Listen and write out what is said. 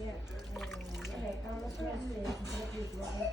Yeah, vabbè, allora la sua sera, sempre più, guarda,